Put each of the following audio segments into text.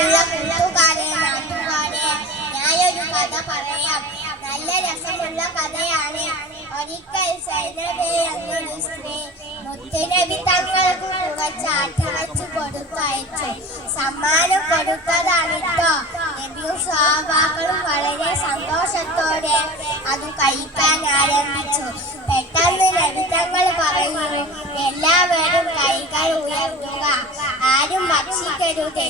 സ്നേഹമുള്ള കൂട്ടുകാരെ, നാട്ടുകാരെ, ഞാനൊരു കഥ പറയാം. നല്ല രസമുള്ള കഥയാണ്. ഒരിക്കൽ സൈനബ എന്നൊരു സ്ത്രീ മുത്തുനബി തങ്ങൾക്ക് കുറച്ച് ആട്ട വെച്ച് കൊടുത്തയച്ചു. സമ്മാനം കൊടുത്തതാണിട്ടോ. നബിയും സ്വഹാബാക്കളും വളരെ സന്തോഷത്തോടെ അത് കഴിക്കാൻ ആരംഭിച്ചു. പെട്ടെന്ന് നബി തങ്ങൾ പറഞ്ഞു, എല്ലാവരും കൈകൾ ഉയർത്തുക, ആരും ഭക്ഷിക്കരുത്,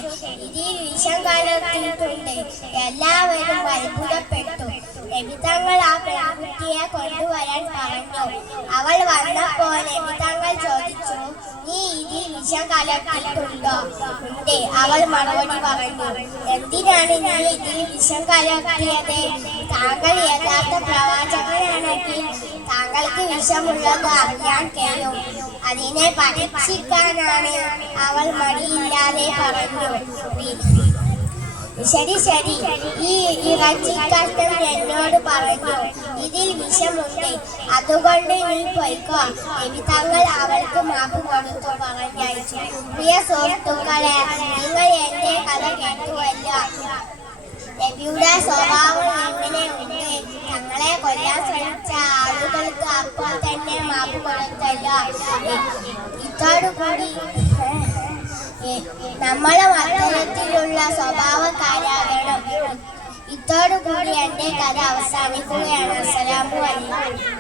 ഇതിൽ വിഷം കലർത്തിയിട്ടുണ്ട്. എല്ലാവരും അത്ഭുതപ്പെട്ടു. നബി തങ്ങൾ ആ പെൺകുട്ടിയെ കൊണ്ടുവരാൻ പറഞ്ഞു. അവൾ വന്നപ്പോൾ നബി തങ്ങൾ ചോദിച്ചു, നീ ഇതിൽ വിഷം കലർത്തിയിട്ടുണ്ടോ? ഉണ്ട്, അവൾ മറുപടി പറഞ്ഞു. എന്തിനാണ് നീ ഇതിൽ വിഷം കലർത്തിയത്? താങ്കൾ യഥാർത്ഥ പ്രവാചകനാണെങ്കിൽ താങ്കൾക്ക് വിഷമുള്ളത് അറിയാൻ കഴിയും. അതിനെ പരീക്ഷിക്കാനാണ്, അവൾ മടിയില്ലാതെ പറഞ്ഞു. ശരി ശരി, ഈ ഇറച്ചിക്കഷ്ടം എന്നോട് പറഞ്ഞു, ഇതിൽ വിഷമുണ്ട്, അതുകൊണ്ട് നീ പോയിക്കോ. നബി തങ്ങൾ അവൾക്ക് മാപ്പ് കൊടുത്തു പറഞ്ഞയച്ചു. പ്രിയ സുഹൃത്തുക്കളെ, നിങ്ങൾ എന്റെ കഥ കേട്ടുവല്ലോ. നബിയുടെ സ്വഭാവം എങ്ങനെയുണ്ട്? തങ്ങളെ കൊല്ലാൻ ശ്രമിച്ച ആളുകൾക്ക് അപ്പോൾ തന്നെ മാപ്പ് കൊടുത്തല്ലോ. ഇതോടുകൂടി നമ്മളും അത്തരത്തിലുള്ള സ്വഭാവക്കാരാകണം. ഇതോടുകൂടി എന്റെ കഥ അവസാനിക്കുകയാണ്. അസ്സലാമു അലൈക്കും.